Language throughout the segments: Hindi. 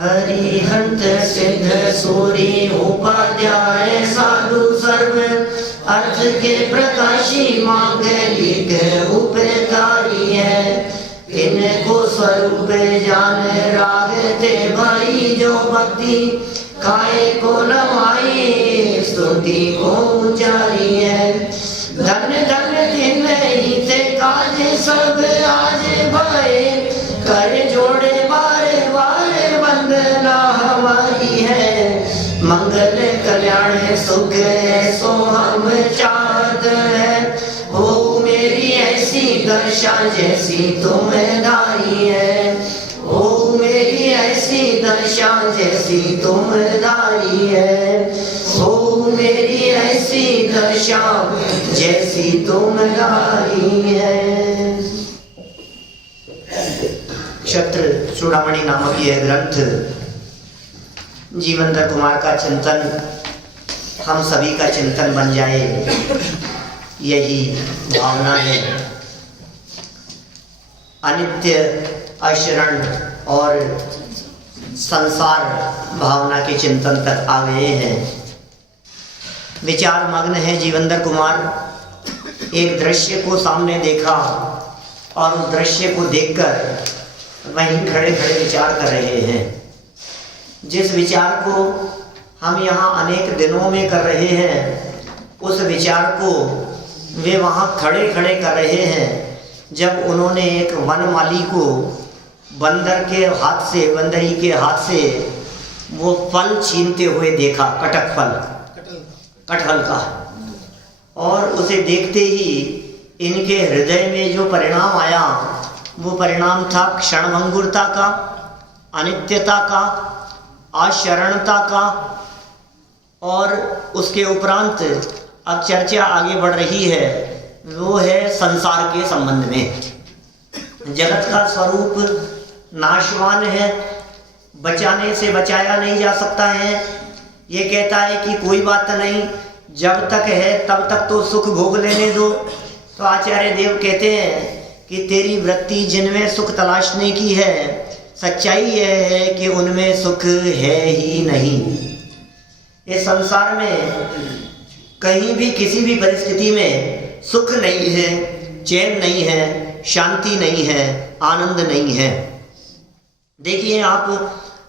हरिहंत सिद्ध सूरी उपाध्याय साधु सर्व अर्थ के प्रकाशी मांगलिक उपकारी है। इनको स्वरूप जान राग थे भाई जो भक्ति खाए को नवाई स्तुति को उचारी है। धन धन दिन ही थे काज सब आज भाई कर जोड़े बारे बारे वंदना हमारी है। मंगल कल्याण सुख सो हम चाहते हैं। ओ मेरी ऐसी दशा जैसी तुम्हारी है। ओ मेरी ऐसी दशा जैसी तुम्हारी है। ओ मेरी ऐसी दशा जैसी तुम्हारी है। क्षत्र चूड़ामणि नामक यह ग्रंथ जीवनधर कुमार का चिंतन हम सभी का चिंतन बन जाए, यही भावना है। अनित्य, अशरण और संसार भावना के चिंतन तक आ गए हैं। विचार मग्न है जीवनधर कुमार। एक दृश्य को सामने देखा और उस दृश्य को देखकर वहीं खड़े खड़े विचार कर रहे हैं। जिस विचार को हम यहाँ अनेक दिनों में कर रहे हैं, उस विचार को वे वहाँ खड़े खड़े कर रहे हैं जब उन्होंने एक वनमाली को बंदर के हाथ से, बंदरी के हाथ से वो फल छीनते हुए देखा, कटक फल, कटहल का। और उसे देखते ही इनके हृदय में जो परिणाम आया वो परिणाम था क्षणभंगुरता का, अनित्यता का, अशरणता का। और उसके उपरांत अब चर्चा आगे बढ़ रही है, वो है संसार के संबंध में। जगत का स्वरूप नाशवान है, बचाने से बचाया नहीं जा सकता है। ये कहता है कि कोई बात नहीं, जब तक है तब तक तो सुख भोग लेने दो। तो आचार्य देव कहते हैं कि तेरी वृत्ति जिनमें सुख तलाशने की है, सच्चाई यह है कि उनमें सुख है ही नहीं। इस संसार में कहीं भी किसी भी परिस्थिति में सुख नहीं है, चैन नहीं है, शांति नहीं है, आनंद नहीं है। देखिए आप,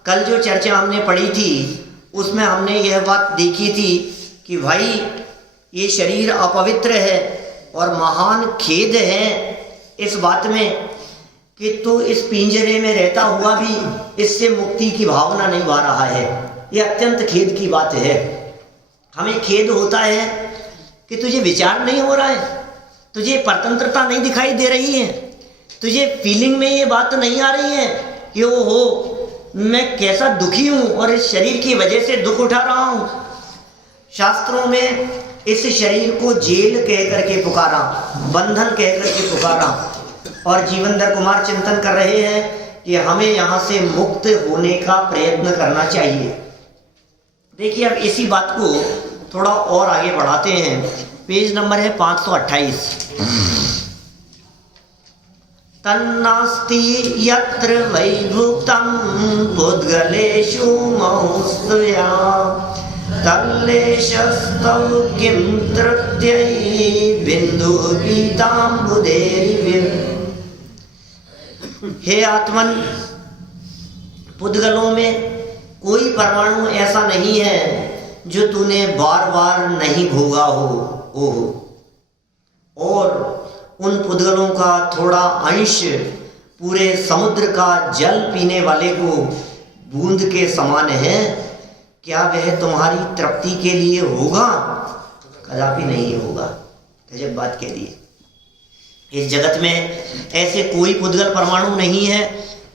कल जो चर्चा हमने पढ़ी थी उसमें हमने यह बात देखी थी कि भाई ये शरीर अपवित्र है और महान खेद है इस बात में कि तू इस पिंजरे में रहता हुआ भी इससे मुक्ति की भावना नहीं पा रहा है। ये अत्यंत खेद की बात है। हमें खेद होता है कि तुझे विचार नहीं हो रहा है, तुझे परतंत्रता नहीं दिखाई दे रही है, तुझे फीलिंग में ये बात नहीं आ रही है कि ओ हो मैं कैसा दुखी हूँ और इस शरीर की वजह से दुख उठा रहा हूँ। शास्त्रों में इस शरीर को जेल कह करके पुकारा, बंधन कह करके पुकारा। और जीवनधर कुमार चिंतन कर रहे हैं कि हमें यहाँ से मुक्त होने का प्रयत्न करना चाहिए। देखिए अब इसी बात को थोड़ा और आगे बढ़ाते हैं। पेज नंबर है 528। तन्नास्ति यत्र वैभुक्तं पुद्गलेषु मौस्तुया तल्लेशस्तव किं तृप्त्यै बिंदु पीताम्बुदेरिविर। हे आत्मन, पुद्गलों में कोई परमाणु ऐसा नहीं है जो तूने बार बार नहीं भोगा हो। ओह, और उन पुद्गलों का थोड़ा अंश पूरे समुद्र का जल पीने वाले को बूंद के समान है। क्या वह तुम्हारी तृप्ति के लिए होगा? कदापि नहीं होगा। गजब बात कह दी। इस जगत में ऐसे कोई पुद्गल परमाणु नहीं है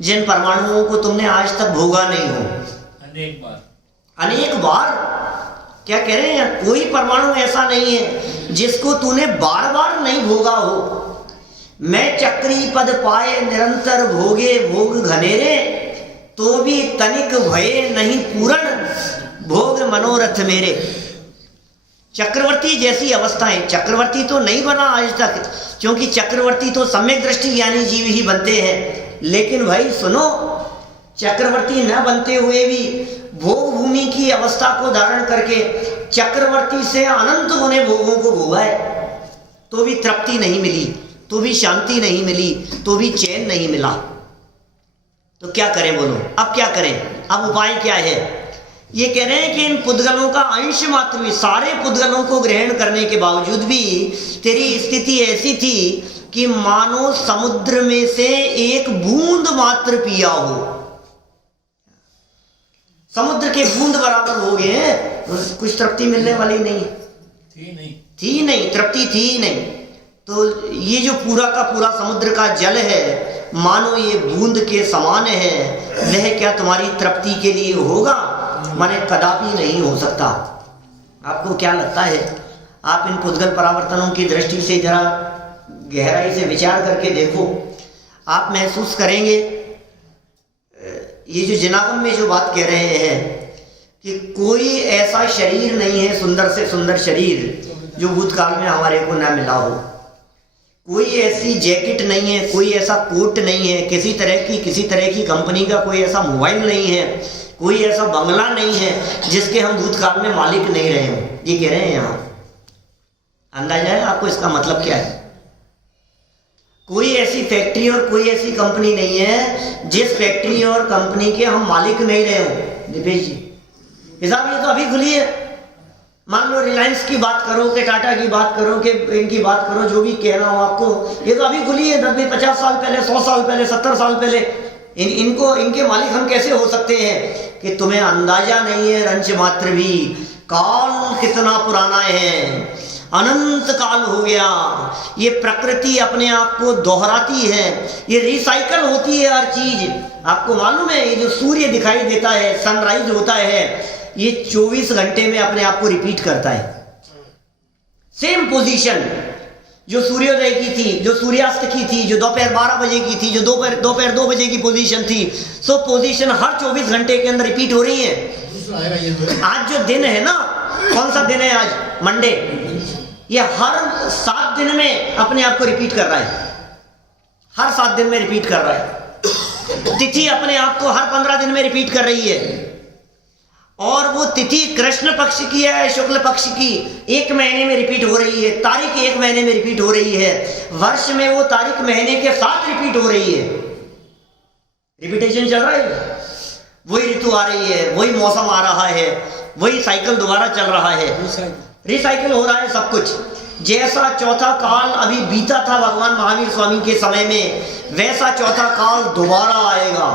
जिन परमाणुओं को तुमने आज तक भोगा नहीं हो। अनेक बार क्या कह रहे हैं? कोई परमाणु ऐसा नहीं है जिसको तूने बार बार नहीं भोगा हो। मैं चक्री पद पाए निरंतर भोगे भोग घनेरे, तो भी तनिक भये नहीं पूर्ण भोग मनोरथ मेरे। चक्रवर्ती जैसी अवस्थाएं, चक्रवर्ती तो नहीं बना आज तक, क्योंकि चक्रवर्ती तो सम्यक दृष्टि ज्ञानी जीव ही बनते हैं। लेकिन भाई सुनो, चक्रवर्ती न बनते हुए भी भोग भूमि की अवस्था को धारण करके चक्रवर्ती से अनंत होने भोगों को भोगा है, तो भी तृप्ति नहीं मिली, तो भी शांति नहीं मिली, तो भी चैन नहीं मिला। तो क्या करें बोलो, अब क्या करें, अब उपाय क्या है? ये कह रहे हैं कि इन पुद्गलों का अंश मात्र भी, सारे पुद्गलों को ग्रहण करने के बावजूद भी तेरी स्थिति ऐसी थी कि मानो समुद्र में से एक बूंद मात्र पिया हो। समुद्र के बूंद बराबर हो गए हैं, कुछ तृप्ति मिलने वाली नहीं थी नहीं, तृप्ति थी ही नहीं। तो ये जो पूरा का पूरा समुद्र का जल है, मानो ये बूंद के समान है, वह क्या तुम्हारी तृप्ति के लिए होगा? माने कदापि नहीं हो सकता। आपको क्या लगता है? आप इन पुद्गल परावर्तनों की दृष्टि से जरा गहराई से विचार करके देखो, आप महसूस करेंगे ये जो जिनागम में जो बात कह रहे हैं कि कोई ऐसा शरीर नहीं है, सुंदर से सुंदर शरीर, जो भूतकाल में हमारे को ना मिला हो। कोई ऐसी जैकेट नहीं है, कोई ऐसा कोट नहीं है, किसी तरह की कंपनी का कोई ऐसा मोबाइल नहीं है, कोई ऐसा बंगला नहीं है जिसके हम भूतकाल में मालिक नहीं रहे हों। ये कह रहे हैं यहाँ। अंदाजा है आपको इसका मतलब क्या है? कोई ऐसी फैक्ट्री और कोई ऐसी कंपनी नहीं है जिस फैक्ट्री और कंपनी के हम मालिक नहीं रहे हों। दीपेश जी, हिसाब ये तो अभी खुली है। मान लो रिलायंस की बात करो, कि टाटा की बात करो, कि इनकी बात करो, जो भी कहना हो आपको, ये तो अभी खुली है। 50 साल पहले, 100 साल पहले, 70 साल पहले इनके मालिक हम कैसे हो सकते हैं? कि तुम्हें अंदाजा नहीं है रंच मात्र भी, काल कितना पुराना है, अनंत काल हो गया। ये प्रकृति अपने आप को दोहराती है, ये रिसाइकल होती है हर चीज। आपको मालूम है ये जो सूर्य दिखाई देता है, सनराइज होता है, ये 24 घंटे में अपने आप को रिपीट करता है। सेम पोजीशन जो सूर्योदय की थी, जो सूर्यास्त की थी, जो दोपहर 12 बजे की थी, जो दोपहर 2 बजे की पोजीशन थी, सो पोजीशन हर 24 घंटे के अंदर रिपीट हो रही है। आज जो दिन है ना, कौन सा दिन है आज? मंडे। ये हर 7 दिन में अपने आप को रिपीट कर रहा है, हर 7 दिन में रिपीट कर रहा है। तिथि अपने आप को हर 15 दिन में रिपीट कर रही है, और वो तिथि कृष्ण पक्ष की है, शुक्ल पक्ष की, 1 महीने में रिपीट हो रही है। तारीख 1 महीने में रिपीट हो रही है, वर्ष में वो तारीख महीने के साथ रिपीट हो रही है। रिपीटेशन चल रहा है, वही ऋतु आ रही है, वही मौसम आ रहा है, वही साइकिल दोबारा चल रहा है, रिसाइकिल हो रहा है सब कुछ। जैसा चौथा काल अभी बीता था भगवान महावीर स्वामी के समय में, वैसा चौथा काल दोबारा आएगा।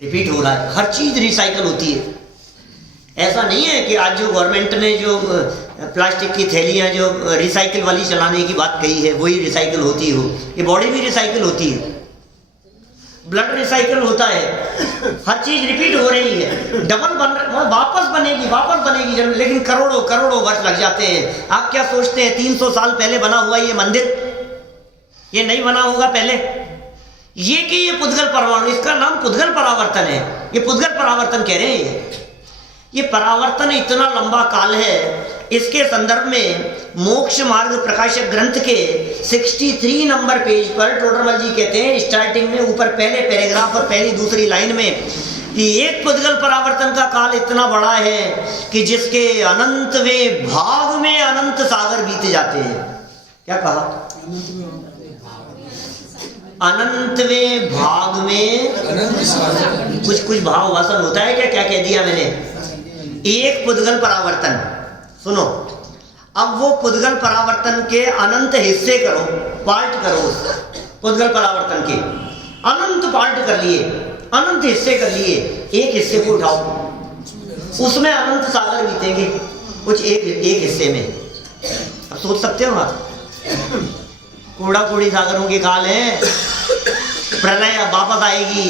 रिपीट हो रहा है, हर चीज रिसाइकल होती है। ऐसा नहीं है कि आज जो गवर्नमेंट ने जो प्लास्टिक की थैलियां जो रिसाइकिल वाली चलाने की बात कही है, वही रिसाइकिल होती हो। ये बॉडी भी रिसाइकिल होती है, ब्लड रिसाइकिल होता है, हर चीज रिपीट हो रही है, डबल वापस बनेगी, लेकिन करोड़ों वर्ष लग जाते हैं। आप क्या सोचते हैं 300 साल पहले बना हुआ ये मंदिर, ये नहीं बना होगा पहले? ये कि ये पुद्गल परमाणु, इसका नाम पुद्गल परावर्तन है। ये पुद्गल परावर्तन कह रहे हैं। ये परावर्तन इतना लंबा काल है, इसके संदर्भ में मोक्ष मार्ग प्रकाशक ग्रंथ के 63 नंबर पेज पर टोडरमल जी कहते हैं, स्टार्टिंग में ऊपर पहले पैराग्राफ और पहली दूसरी लाइन में, कि एक पुद्गल परावर्तन का काल इतना बड़ा है कि जिसके अनंतवें भाग में अनंत सागर बीते जाते हैं। क्या कहा? अनंतवें भाग में कुछ भाव वासन होता है क्या कह दिया मैंने? एक पुद्गल परावर्तन, सुनो, अब वो पुद्गल परावर्तन के अनंत हिस्से करो, पार्ट करो, पुद्गल परावर्तन के अनंत पार्ट कर लिए, अनंत हिस्से कर लिए, एक हिस्से को उठाओ, उसमें अनंत सागर बीतेंगे कुछ एक हिस्से में। अब सोच सकते हो आप, कूड़ा कूड़ी सागरों के काल है, प्रलय वापस आएगी,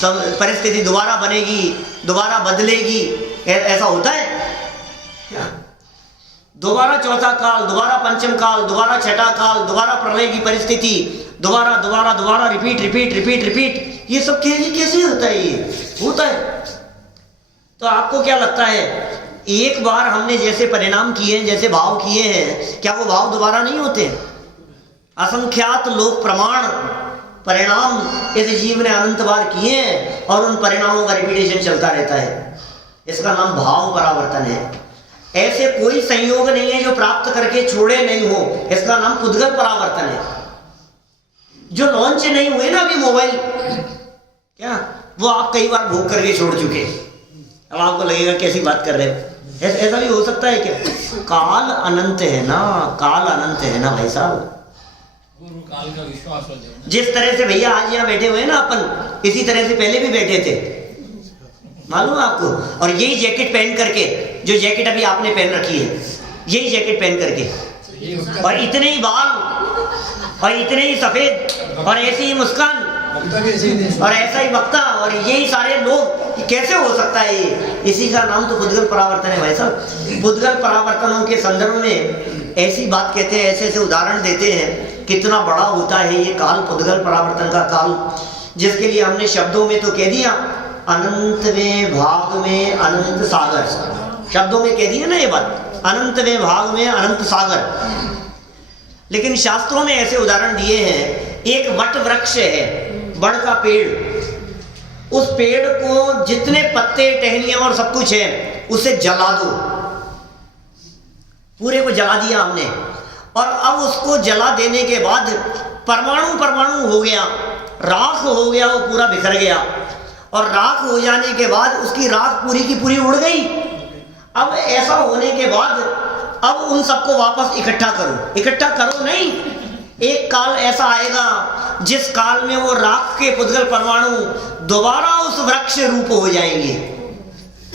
सब परिस्थिति दोबारा बनेगी, दोबारा बदलेगी, ऐसा होता है? दोबारा चौथा काल, दोबारा पंचम काल, दोबारा छठा काल, दोबारा प्रलय की परिस्थिति, दोबारा रिपीट, ये सब कैसे होता है? ये होता है। तो आपको क्या लगता है, एक बार हमने जैसे परिणाम किए हैं, जैसे भाव किए हैं, क्या वो भाव दोबारा नहीं होते? असंख्यात लोक प्रमाण परिणाम इस जीव ने अनंत बार किए हैं और उन परिणामों का रिपीटेशन चलता रहता है। इसका नाम भाव परावर्तन है। ऐसे कोई संयोग नहीं है जो प्राप्त करके छोड़े नहीं हो, इसका नाम पुद्गल परावर्तन है। जो लॉन्च नहीं हुए ना अभी मोबाइल, क्या वो आप कई बार भोग करके छोड़ चुके। अब आपको लगेगा कैसी बात कर रहे हो, ऐसा भी हो सकता है क्या? काल अनंत है ना, काल अनंत है ना भाई साहब। काल का विश्वास हो जाए। जिस तरह से भैया आज यहाँ बैठे हुए ना अपन, इसी तरह से पहले भी बैठे थे, मालूम है आपको। और यही जैकेट पहन करके, जो जैकेट अभी आपने पहन रखी है, यही जैकेट पहन करके, और इतने ही बाल और इतने ही सफेद और ऐसी ही मुस्कान और ऐसा ही वक्ता और यही सारे लोग, कैसे हो सकता है ये? इसी का नाम तो पुद्गल परावर्तन है भाई साहब। पुद्गल परावर्तनों के संदर्भ में ऐसी बात कहते हैं, ऐसे ऐसे उदाहरण देते हैं, कितना बड़ा होता है ये काल, पुद्गल परावर्तन का काल, जिसके लिए हमने शब्दों में तो कह दिया, अनंतवें भाग में अनंत सागर, शब्दों में कह दिया ना ये बात, अनंतवें भाग में अनंत सागर। लेकिन शास्त्रों में ऐसे उदाहरण दिए हैं, एक वट वृक्ष है, बड़ का पेड़, उस पेड़ को जितने पत्ते टहनियां और सब कुछ है उसे जला दो, पूरे को जला दिया हमने, और अब उसको जला देने के बाद परमाणु परमाणु हो गया, राख हो गया, वो पूरा बिखर गया, और राख हो जाने के बाद उसकी राख पूरी की पूरी उड़ गई। अब ऐसा होने के बाद अब उन सबको वापस इकट्ठा करो, इकट्ठा करो नहीं, एक काल ऐसा आएगा जिस काल में वो राख के पुद्गल परमाणु दोबारा उस वृक्ष रूप हो जाएंगे,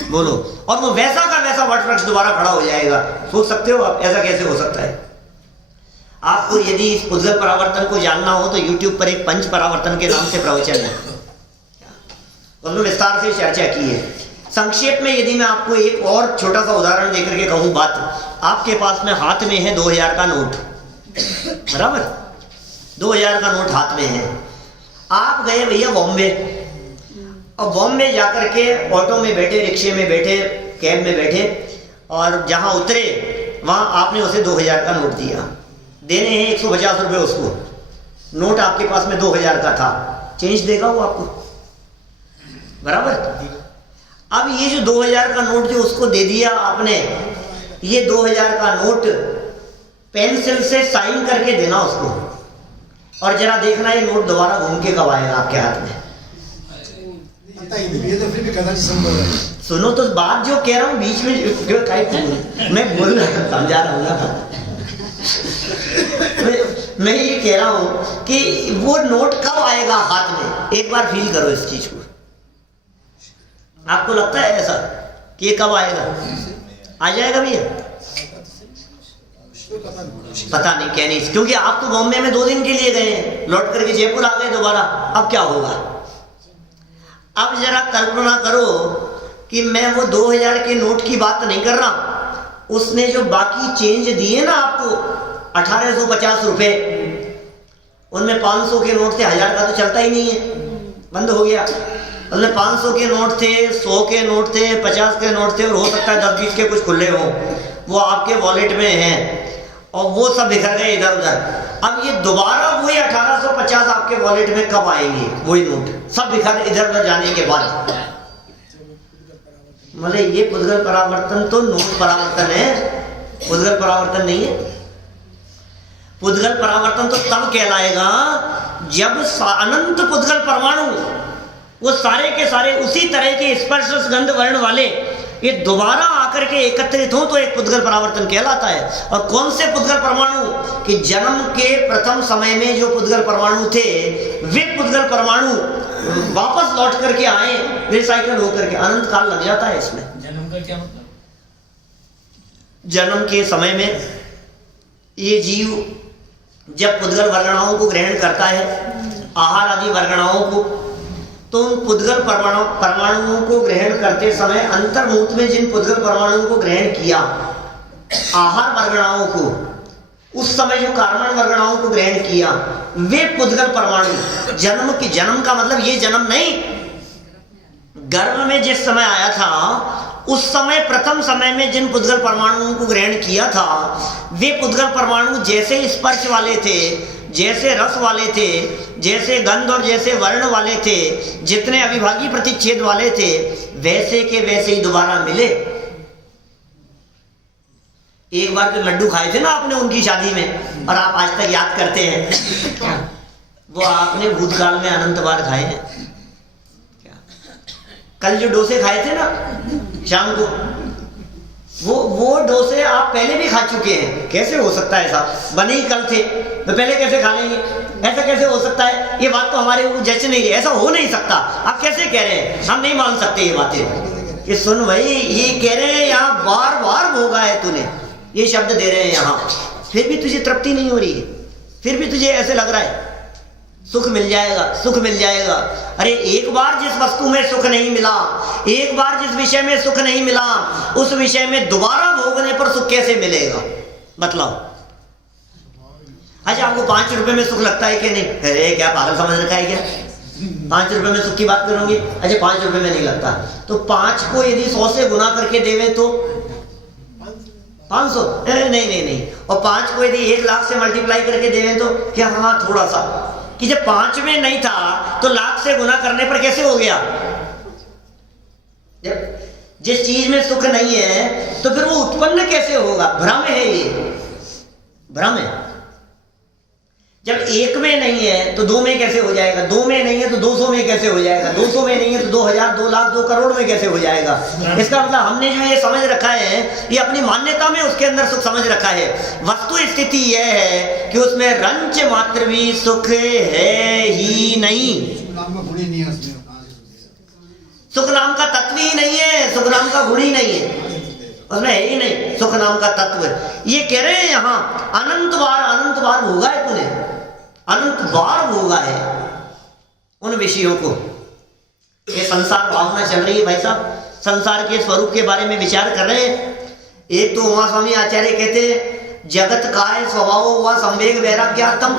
बोलो, और वो वैसा का वैसा वट वृक्ष दोबारा खड़ा हो जाएगा। सोच सकते हो आप ऐसा कैसे हो सकता है? आपको यदि इस पुद्गल परावर्तन को जानना हो तो YouTube पर एक पंच परावर्तन के नाम से प्रवचन है, उसमें विस्तार से चर्चा की है। संक्षेप में यदि मैं आपको एक और छोटा सा उदाहरण देकर के कहूँ बात, आपके पास में हाथ में है 2000 का नोट, बराबर, 2000 का नोट हाथ में है। आप गए भैया बॉम्बे, और बॉम्बे जाकर के ऑटो में बैठे, रिक्शे में बैठे, कैब में बैठे, और जहाँ उतरे वहाँ आपने उसे 2000 का नोट दिया, देने हैं 150 रुपये उसको, नोट आपके पास में 2000 का था, चेंज देगा वो आपको, बराबर। अब ये जो 2000 का नोट जो उसको दे दिया आपने, ये 2000 का नोट पेंसिल से साइन करके देना उसको, और जरा देखना ये नोट दोबारा घूम के कब आएगा आपके हाथ में। ये तो फिर भी कदाचित संभव है। सुनो तो बात जो कह रहा हूँ बीच में मैं बोल रहा हूँ, समझा रहा हूँ ना मैं ये कह रहा हूँ कि वो नोट कब आएगा हाथ में, एक बार फील करो इस चीज को। आपको लगता है ऐसा कि ये कब आएगा? आ जाएगा भैया? पता नहीं, क्या नहीं, क्योंकि आप तो बॉम्बे में 2 दिन के लिए गए हैं, लौट करके जयपुर आ गए दोबारा, अब क्या होगा? अब जरा कल्पना करो कि मैं वो 2000 के नोट की बात नहीं कर रहा, उसने जो बाकी चेंज दिए ना आपको 1850 रुपए, उनमें 500 के नोट थे, 1000 का तो चलता ही नहीं है, बंद हो गया। उसमें 500 के नोट थे, 100 के नोट थे, 50 के नोट थे, और हो सकता है 10-20 के कुछ खुले हो, वो आपके वॉलेट में हैं, और वो सब बिखर गए इधर उधर। अब ये दोबारा वही 1850 आपके वॉलेट में कब आएंगे? वही नोट सब बिखर इधर उधर जाने के बाद। मतलब ये पुद्गल परावर्तन तो नोट परावर्तन है, पुद्गल परावर्तन नहीं है। पुद्गल परावर्तन तो तब कहलाएगा जब अनंत पुद्गल परमाणु वो सारे के सारे उसी तरह के स्पर्श गंध वर्ण वाले ये दोबारा आकर के एकत्रित हो तो एक पुद्गल परावर्तन कहलाता है। और कौन से पुद्गल परमाणु? कि जन्म के प्रथम समय में जो पुद्गल परमाणु थे वे पुद्गल परमाणु वापस लौट करके आए, रिसाइकल होकर के। अनंत काल लग जाता है इसमें। जन्म का क्या मतलब? जन्म के समय में ये जीव जब पुद्गल वर्गणाओं को ग्रहण करता है, आहार आदि वर्गणाओं को, तो उन पुद्गल परमाणुओं को ग्रहण करते समय अंतर्मुख में जिन पुद्गल परमाणुओं को ग्रहण किया, आहार वर्गणाओं को, उस समय जो कार्बन वर्गणाओं को ग्रहण किया, वे पुद्गल परमाणु जन्म का मतलब ये जन्म नहीं, गर्भ में जिस समय आया था उस समय प्रथम समय में जिन पुद्गल परमाणुओं को ग्रहण किया था वे पुद्गल परमाणु जैसे स्पर्श वाले थे, जैसे रस वाले थे, जैसे गंध और जैसे वर्ण वाले थे, जितने अविभाज्य प्रतिच्छेद वाले थे, वैसे के वैसे ही दोबारा मिले। एक बार तो लड्डू खाए थे ना आपने उनकी शादी में, और आप आज तक याद करते हैं। वो आपने भूतकाल में अनंत बार खाए हैं। कल जो डोसे खाए थे ना शाम को, वो डोसे आप पहले भी खा चुके हैं। कैसे हो सकता है साहब, बने ही कल थे तो पहले कैसे खा लेंगे? ऐसा कैसे हो सकता है? ये बात तो हमारे जैसे नहीं रही, ऐसा हो नहीं सकता। आप कैसे कह रहे हैं? हम नहीं मान सकते ये बातें। कि सुन भाई, ये कह रहे हैं यहाँ बार बार भोगा है तूने, ये शब्द दे रहे हैं यहाँ, फिर भी तुझे तृप्ति नहीं हो रही है, फिर भी तुझे ऐसे लग रहा है सुख मिल जाएगा, सुख मिल जाएगा। अरे एक बार जिस वस्तु में सुख नहीं मिला, एक बार जिस विषय में सुख नहीं मिला, उस विषय में दोबारा भोगने पर सुख कैसे मिलेगा? बतलाओ। अच्छा, आपको 5 रुपए में सुख लगता है कि नहीं? अरे क्या पागल समझ रखा है क्या? 5 रुपए में सुख की बात करोगे? अच्छा 5 रुपए में नहीं लगता, तो 5 को यदि 100 से गुना करके देवे तो 500? नहीं। और 5 को यदि 1 लाख से मल्टीप्लाई करके देवे तो क्या? हाँ, थोड़ा सा, कि जब 5 में नहीं था तो लाख से गुना करने पर कैसे हो गया? जब जिस चीज में सुख नहीं है तो फिर वो उत्पन्न कैसे होगा? भ्रम है, ये भ्रम है। जब 1 में नहीं है तो 2 में कैसे हो जाएगा? 2 में नहीं है तो 200 में कैसे हो जाएगा? 200 में नहीं है तो 2000, 2 लाख, 2 करोड़ में कैसे हो जाएगा? इसका मतलब हमने जो ये समझ रखा है, ये अपनी मान्यता में उसके अंदर सुख समझ रखा है। वस्तु स्थिति यह है कि उसमें रंच मात्र भी सुख है ही नहीं। सुख नाम का तत्व ही नहीं है, सुख नाम का गुण ही नहीं है, उसमें है ही नहीं सुख नाम का तत्व। ये कह रहे हैं यहाँ अनंत बार भोगा है तूने, अनंत बार भोगा है उन विषयों को। ये संसार भावना चल रही है भाई साहब, संसार के स्वरूप के बारे में विचार कर रहे हैं। एक तो उमा स्वामी आचार्य कहते हैं जगत काय स्वभाव व संवेग वैराग्यार्थम।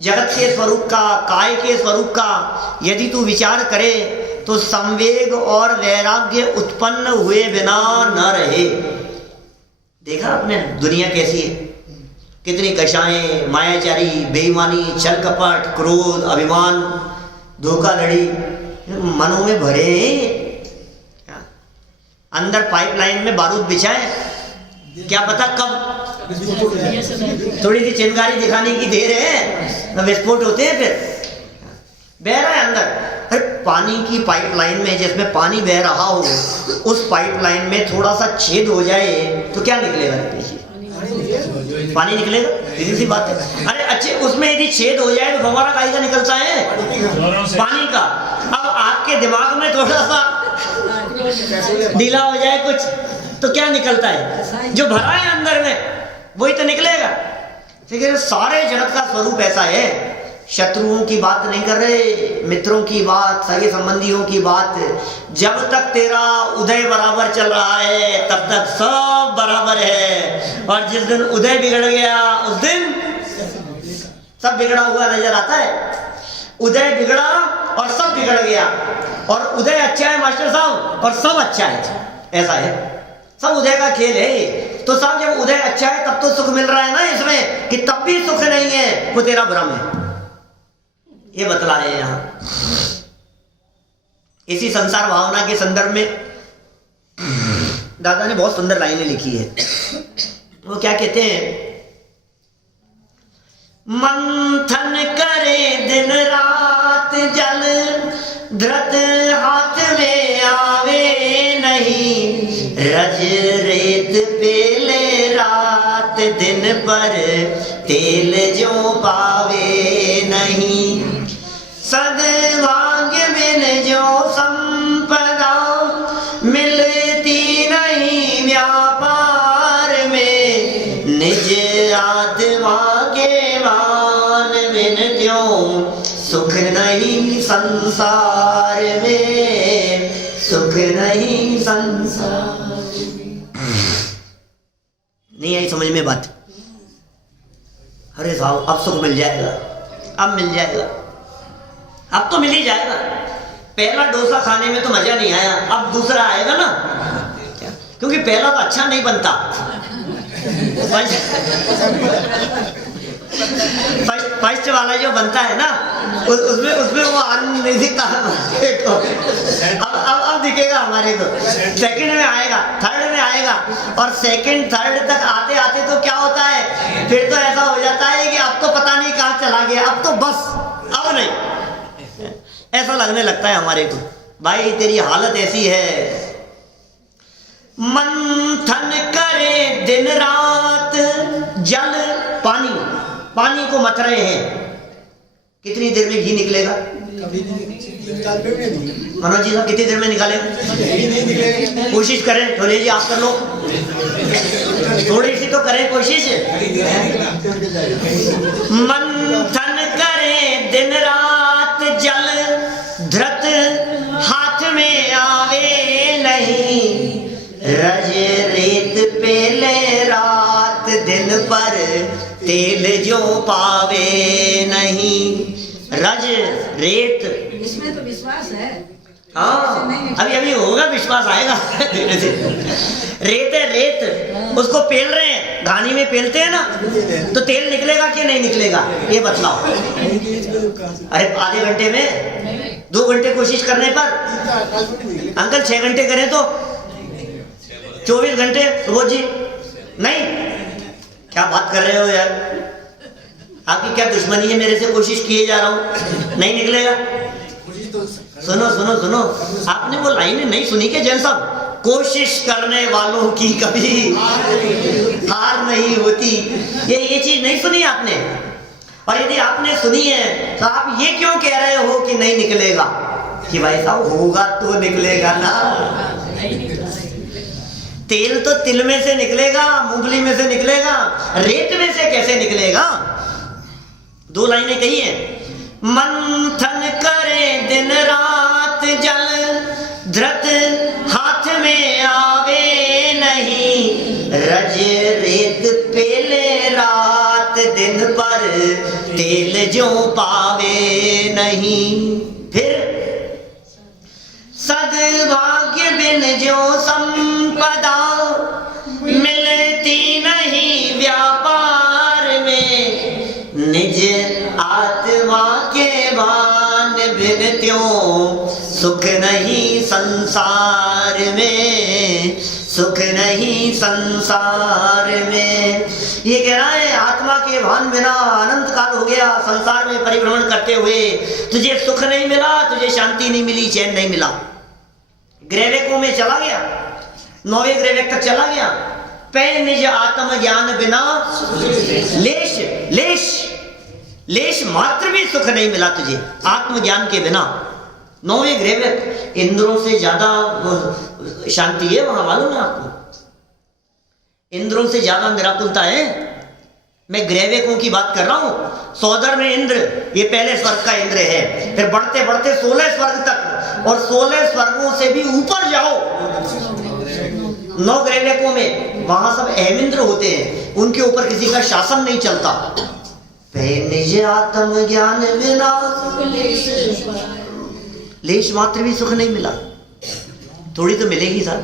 जगत के स्वरूप का, काय के स्वरूप का यदि तू विचार करे तो संवेग और वैराग्य उत्पन्न हुए बिना न रहे। देखा आपने दुनिया कैसी है, कितनी कषाएं, मायाचारी, बेईमानी, छल कपट, क्रोध, अभिमान, धोखाधड़ी मनों में भरे हैं। अंदर पाइपलाइन में बारूद बिछाए, क्या पता कब थोड़ी सी चिंगारी दिखाने की देर है, विस्फोट होते हैं, फिर बह रहा है अंदर। अरे पानी की पाइपलाइन में जिसमें पानी बह रहा हो, उस पाइपलाइन में थोड़ा सा छेद हो जाए तो क्या निकलेगा? पानी निकलेगा, सीधी सी बात है। अरे अच्छे, उसमें यदि छेद हो जाए तो फव्वारा काहे का निकलता है? पानी का। अब आपके दिमाग में थोड़ा सा ढीला हो जाए कुछ तो क्या निकलता है? जो भरा है अंदर में वही तो निकलेगा। फिर सारे जगत का स्वरूप ऐसा है। शत्रुओं की बात नहीं कर रहे, मित्रों की बात, सगे संबंधियों की बात। जब तक तेरा उदय बराबर चल रहा है तब तक सब बराबर है, और जिस दिन उदय बिगड़ गया उस दिन सब बिगड़ा हुआ नजर आता है। उदय बिगड़ा और सब बिगड़ गया, और उदय अच्छा है मास्टर साहब और सब अच्छा है, ऐसा है। सब उदय का खेल है। तो साहब जब उदय अच्छा है तब तो सुख मिल रहा है ना इसमें, कि तब भी सुख नहीं है, वो तेरा भ्रम है, ये बतला रहे हैं यहां। इसी संसार भावना के संदर्भ में दादा ने बहुत सुंदर लाइनें लिखी है। वो क्या कहते हैं? मंथन करे दिन रात जल, धृत हाथ में आवे नहीं, रज रेत पेले रात दिन पर तेल जो पावे नहीं, सद्भाग्य बिन जो संपदा मिलती नहीं व्यापार में, निज आत्मा के मान बिन त्यों सुख नहीं संसार में, सुख नहीं संसार में। नहीं आई समझ में बात? अरे साहब अब सुख मिल जाएगा, अब मिल जाएगा, अब तो मिल ही जाएगा। पहला डोसा खाने में तो मजा नहीं आया, अब दूसरा आएगा ना, क्योंकि पहला तो अच्छा नहीं बनता। फर्स्ट फर्स्ट वाला जो बनता है ना उसमें वो आनंद नहीं दिखता हमारे को। अब दिखेगा हमारे को, सेकंड में आएगा, थर्ड में आएगा, और सेकंड थर्ड तक आते आते तो क्या होता है, फिर तो ऐसा हो जाता है कि अब तो पता नहीं कहाँ चला गया, अब तो बस अब नहीं, ऐसा लगने लगता है हमारे को। भाई तेरी हालत ऐसी है, मंथन करे दिन रात जल पानी, पानी को मथ रहे हैं, कितनी देर में घी निकलेगा? मनोज जी साहब कितनी देर में निकालेगा? कोशिश करें, थोड़ी जी आप कर लो, थोड़ी सी तो करें कोशिश। मंथन करे दिन रात जल धृत हाथ में आवे नहीं, रज रेत पेले रात दिन पर तेल जो पावे नहीं। रज रेत, इसमें तो विश्वास है। हाँ अभी अभी होगा, विश्वास आएगा धीरे धीरे। रेत है, रेत उसको पेल रहे हैं, घानी में पेलते हैं ना, तो तेल निकलेगा कि नहीं निकलेगा ये बतलाओ। अरे आधे घंटे में, 2 घंटे कोशिश करने पर, अंकल 6 घंटे करें तो 24 घंटे रोज जी नहीं। क्या बात कर रहे हो यार, आपकी क्या दुश्मनी है मेरे से? कोशिश किए जा रहा हूं, नहीं निकलेगा। सुनो सुनो सुनो, आपने वो लाइन नहीं सुनी क्या जैन साहब? कोशिश करने वालों की कभी हार नहीं होती, ये चीज नहीं सुनी आपने? और यदि आपने सुनी है तो आप ये क्यों कह रहे हो कि नहीं निकलेगा? कि भाई साहब होगा तो निकलेगा ना। तेल तो तिल में से निकलेगा, मूंगफली में से निकलेगा, रेत में से कैसे निकलेगा? 2 लाइनें कही है, मंथन करे दिन रात जल धृत हाथ में आवे नहीं, रज रेत पेले रात दिन पर तेल जो पावे नहीं। फिर सद्भाग्य बिन जो संपदा मिलती नहीं व्यापार में, निज आत्मा के भान बिन त्यों सुख नहीं संसार में, सुख नहीं संसार में। ये कह रहा है आत्मा के भान बिना अनंत काल हो गया संसार में परिभ्रमण करते हुए, तुझे सुख नहीं मिला, तुझे शांति नहीं मिली, चैन नहीं मिला। ग्रैवेकों में चला गया, 9वें ग्रैवेक तक चला गया, पे निज आत्म ज्ञान बिना लेश लेश लेश मात्र भी सुख नहीं मिला तुझे आत्मज्ञान के बिना। 9वें ग्रैवेक, इंद्रों से ज्यादा शांति है वहां, मालूम है आपको? इंद्रों से ज्यादा निराकुलता है। मैं ग्रैवेकों की बात कर रहा हूं। सौदर में इंद्र, ये पहले स्वर्ग का इंद्र है, फिर बढ़ते बढ़ते 16 स्वर्ग तक, और 16 स्वर्गों से भी ऊपर जाओ 9 ग्रैवेकों में, वहां सब अहमिंद्र होते हैं, उनके ऊपर किसी का शासन नहीं चलता। निज आत्म ज्ञान बिना लेश मात्र भी सुख नहीं मिला। थोड़ी तो मिलेगी सर,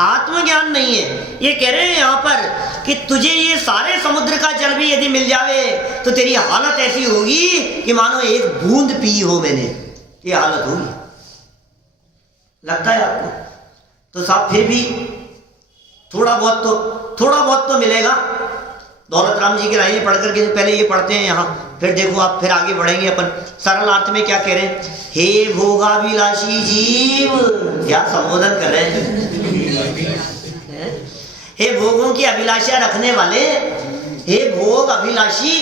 आत्मज्ञान नहीं है। ये कह रहे हैं यहाँ पर कि तुझे ये सारे समुद्र का जल भी यदि मिल जावे तो तेरी हालत ऐसी होगी कि मानो एक बूंद पी हो मैंने, ये हालत होगी। लगता है आपको? तो साहब फिर भी थोड़ा बहुत तो मिलेगा। दौलत राम जी की लाइनें पढ़ करके पहले ये पढ़ते हैं यहाँ, फिर देखो आप, फिर आगे बढ़ेंगे अपन। सरल अर्थ में क्या कह रहे हैं? हे भोगाभिलाषी जीव, क्या संबोधन कर रहे हैं? हे भोगों की अभिलाषा रखने वाले, हे भोग अभिलाषी,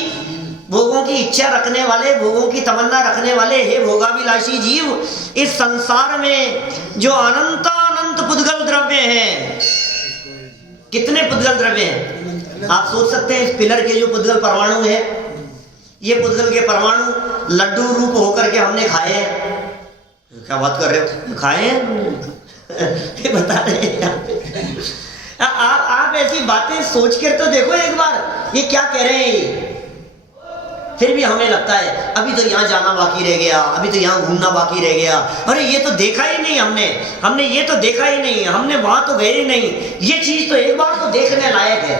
भोगों की इच्छा रखने वाले, भोगों की तमन्ना रखने वाले, हे भोगाभिलाषी जीव, इस संसार में जो अनंत अनंत पुद्गल द्रव्य हैं, कितने पुद्गल द्रव्य हैं आप सोच सकते हैं? इस पिलर के जो पुद्गल परमाणु है, ये पुद्गल के परमाणु लड्डू रूप होकर के हमने खाए हैं। क्या बात कर रहे हो? खाए हैं ये बता रहे हैं आप ऐसी बातें सोच कर तो देखो एक बार, ये क्या कह रहे हैं। फिर भी हमें लगता है अभी तो यहाँ जाना बाकी रह गया, अभी तो यहाँ घूमना बाकी रह गया, अरे ये तो देखा ही नहीं हमने ये तो देखा ही नहीं, हमने वहां तो गए ही नहीं, ये चीज तो एक बार तो देखने लायक है।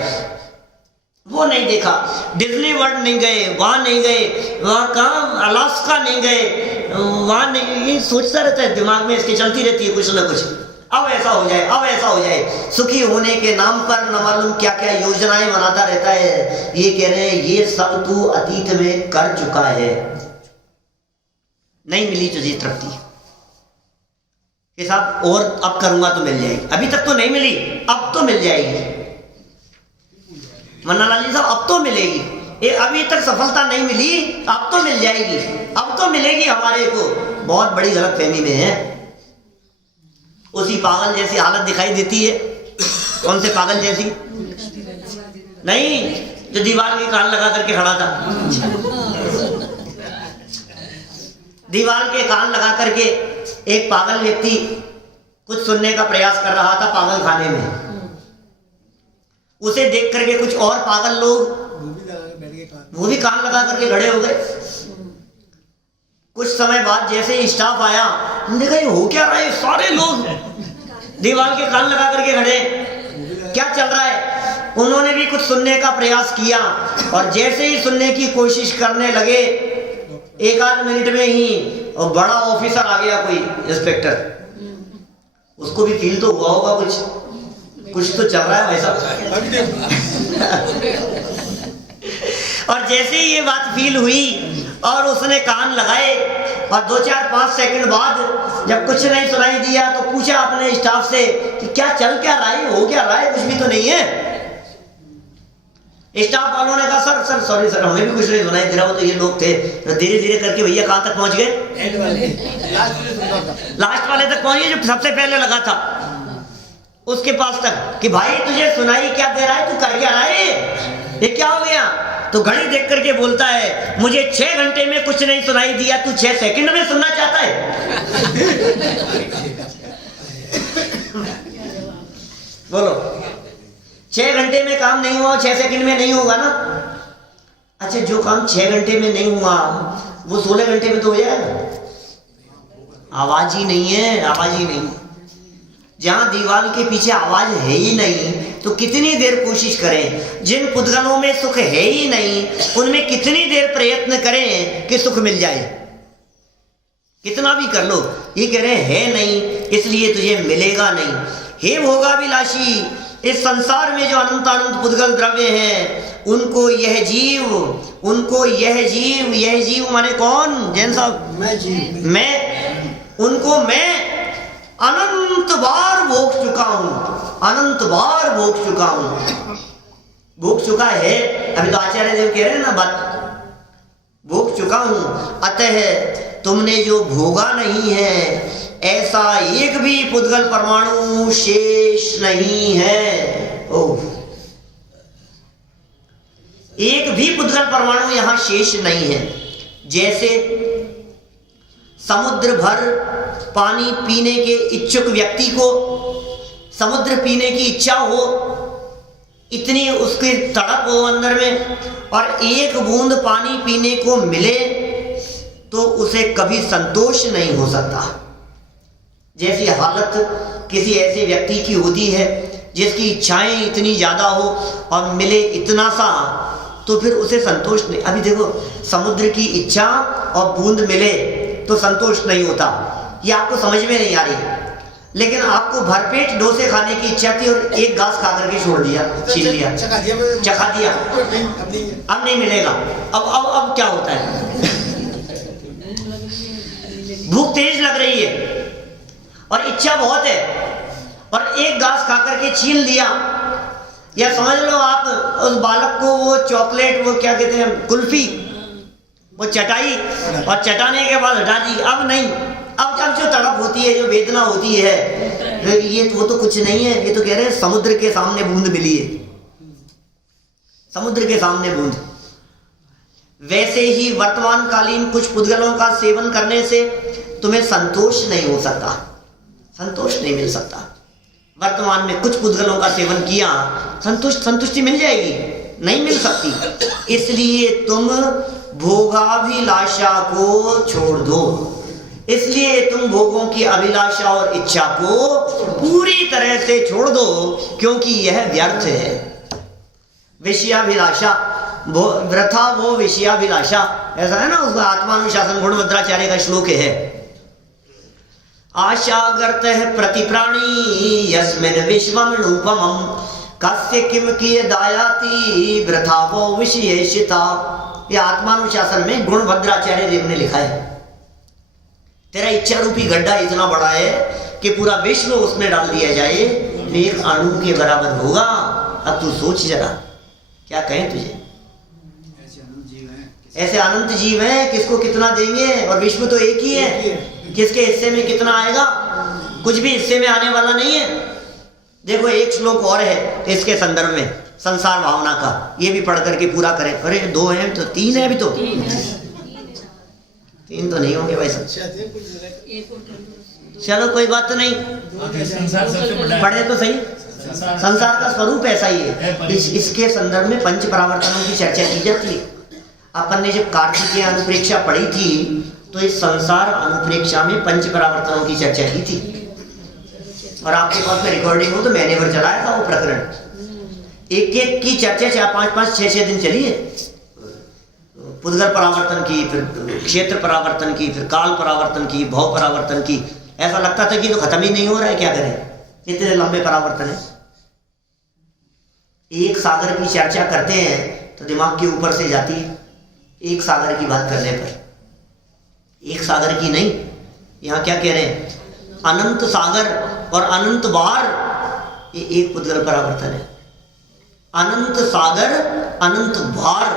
वो नहीं देखा, डिज्नी वर्ल्ड नहीं गए, वहां नहीं गए, वहां कहाँ अलास्का नहीं गए, वहां नहीं, ये सोचता रहता है, दिमाग में इसकी चलती रहती है कुछ ना कुछ, अब ऐसा हो जाए, अब ऐसा हो जाए। सुखी होने के नाम पर न मालूम क्या क्या योजनाएं बनाता रहता है। ये कह रहे हैं ये सब तू अतीत में कर चुका है, नहीं मिली तुझे तृप्ति के साथ, और अब करूंगा तो मिल जाएगी, अभी तक तो नहीं मिली, अब तो मिल जाएगी। मन्नालाल जी साहब, अब तो मिलेगी, ये अभी तक सफलता नहीं मिली, अब तो मिल जाएगी, अब तो मिलेगी हमारे को। बहुत बड़ी गलतफहमी में है, उसी पागल जैसी हालत दिखाई देती है। कौन से पागल जैसी? नहीं, जो दीवार के कान लगा करके खड़ा था, दीवार के कान लगा करके एक पागल व्यक्ति कुछ सुनने का प्रयास कर रहा था पागल खाने में। उसे देख करके कुछ और पागल लोग वो भी कान लगा करके खड़े हो गए। कुछ समय बाद जैसे स्टाफ आया, देखा ये हो क्या रहा है, सारे लोग दीवार के कान लगा करके खड़े, क्या चल रहा है। उन्होंने भी कुछ सुनने का प्रयास किया, और जैसे ही सुनने की कोशिश करने लगे, एक आध मिनट में ही और बड़ा ऑफिसर आ गया, कोई इंस्पेक्टर, उसको भी फील तो हुआ होगा कुछ तो चल रहा है भाई साहब। और जैसे ही ये बात फील हुई और उसने कान लगाए, और 2-4-5 सेकंड बाद जब कुछ नहीं सुनाई दिया तो पूछा अपने स्टाफ से कि क्या चल क्या रहा है, हो क्या रहा है, कुछ भी तो नहीं है। स्टाफ वालों ने कहा सर सॉरी सर, हमें भी कुछ नहीं सुनाई दे रहा। हो तो ये लोग थे, तो धीरे धीरे करके भैया कहाँ तक पहुंच गए? लास्ट वाले तक पहुंचे, जो सबसे पहले लगा था उसके पास तक, कि भाई तुझे सुनाई क्या दे रहा है, तू कर क्या रहा है, ये क्या हो गया? तो घड़ी देख करके बोलता है, मुझे 6 घंटे में कुछ नहीं सुनाई दिया, तू 6 सेकंड में सुनना चाहता है? बोलो, 6 घंटे में काम नहीं हुआ, 6 सेकंड में नहीं होगा ना। अच्छा, जो काम 6 घंटे में नहीं हुआ वो 16 घंटे में तो हो जाएगा। आवाज ही नहीं है, आवाज ही नहीं। जहां दीवार के पीछे आवाज है ही नहीं तो कितनी देर कोशिश करें। जिन पुद्गलों में सुख है ही नहीं, उनमें कितनी देर प्रयत्न करें कि सुख मिल जाए। कितना भी कर लो, ये कह रहे है नहीं, इसलिए तुझे मिलेगा नहीं। हे भोगाभिलाषी, इस संसार में जो अनंत अनंत पुद्गल द्रव्य हैं, उनको यह जीव माने कौन? जैन साहब, उनको मैं अनंत बार भोग चुका हूं, अनंत बार भोग चुका हूं। भोग चुका है, अभी तो आचार्य देव कह रहे हैं ना बात, भोग चुका हूं। अतः तुमने जो भोगा नहीं है, ऐसा एक भी पुद्गल परमाणु शेष नहीं है। ओह, एक भी पुद्गल परमाणु यहां शेष नहीं है। जैसे समुद्र भर पानी पीने के इच्छुक व्यक्ति को समुद्र पीने की इच्छा हो, इतनी उसकी तड़प हो अंदर में, और एक बूंद पानी पीने को मिले तो उसे कभी संतोष नहीं हो सकता। जैसी हालत किसी ऐसे व्यक्ति की होती है जिसकी इच्छाएं इतनी ज्यादा हो और मिले इतना सा, तो फिर उसे संतोष नहीं। अभी देखो, समुद्र की इच्छा और बूंद मिले तो संतोष नहीं होता, ये आपको समझ में नहीं आ रही। लेकिन आपको भरपेट डोसे खाने की इच्छा थी और एक घास खा करके छोड़ दिया, छीन लिया, चखा दिया, अब नहीं मिलेगा। अब क्या होता है? भूख तेज लग रही है और इच्छा बहुत है, और एक घास खा करके छीन लिया। या समझ लो आप उस बालक को वो चॉकलेट, वो क्या कहते हैं, कुल्फी, वो चटाई, और चटाने के बाद हटा दी, अब नहीं। अब जो तड़प होती है, जो वेदना होती है, ये वो तो कुछ नहीं है। ये तो कह रहे हैं समुद्र के सामने बूंद मिली है, समुद्र के सामने बूंद। वैसे ही वर्तमान कालीन कुछ पुद्गलों का सेवन करने से तुम्हें संतोष नहीं हो सकता, संतोष नहीं मिल सकता। वर्तमान में कुछ पुद्गलों का सेवन किया, संतुष्टि मिल जाएगी? नहीं मिल सकती। इसलिए तुम भोगाभिलाषा को छोड़ दो, इसलिए तुम भोगों की अभिलाषा और इच्छा को पूरी तरह से छोड़ दो, क्योंकि यह व्यर्थ है। विषयाभिलाषा, वृथा वो विषयाभिलाषा, ऐसा है ना उसका आत्मानुशासन गुणभद्राचार्य का श्लोक है। आशागर्त है प्रतिप्राणी यस्मिन् विश्वम रूपमम कस्य किम किए दायाति वृथा वो विषयेशिता। ये आत्मानुशासन में गुणभद्राचार्य देव ने लिखा है। तेरा इच्छा रूपी गड्ढा इतना बड़ा है कि पूरा विश्व उसमें डाल दिया जाए, एक अणु के बराबर होगा। अब तू सोच जरा, क्या कहें तुझे। ऐसे अनंत जीव हैं, किसको कितना देंगे, और विश्व तो एक ही है, किसके हिस्से में कितना आएगा, कुछ भी हिस्से में आने वाला नहीं है। देखो एक श्लोक और है इसके संदर्भ में, संसार भावना का, ये भी पढ़ करके पूरा करें। अरे 2 हैं तो 3 है, अभी तो 3 तो नहीं होंगे भाई सब। चलो कोई बात तो नहीं, पढ़े तो सही। संसार का स्वरूप ऐसा ही है। इसके संदर्भ में पंच परावर्तनों की चर्चा की जाती है। अपन ने जब कार्तिकीय अनुप्रेक्षा पढ़ी थी तो इस संसार अनुप्रेक्षा में पंच परावर्तनों की चर्चा की थी, और आपके पास में रिकॉर्डिंग हो तो मैंने पर चलाया था वो प्रकरण। एक एक की चर्चा 4-5, 6 दिन चली है। पुद्गल परावर्तन की, फिर क्षेत्र परावर्तन की, फिर काल परावर्तन की, भव परावर्तन की। ऐसा लगता था कि तो खत्म ही नहीं हो रहा है, क्या करें, इतने लंबे परावर्तन है। एक सागर की चर्चा करते हैं तो दिमाग के ऊपर से जाती है। एक सागर की बात करने पर, एक सागर की नहीं, यहाँ क्या कह रहे हैं, अनंत सागर और अनंत बार, ये एक पुद्गल परावर्तन है। अनंत सागर, अनंत भार,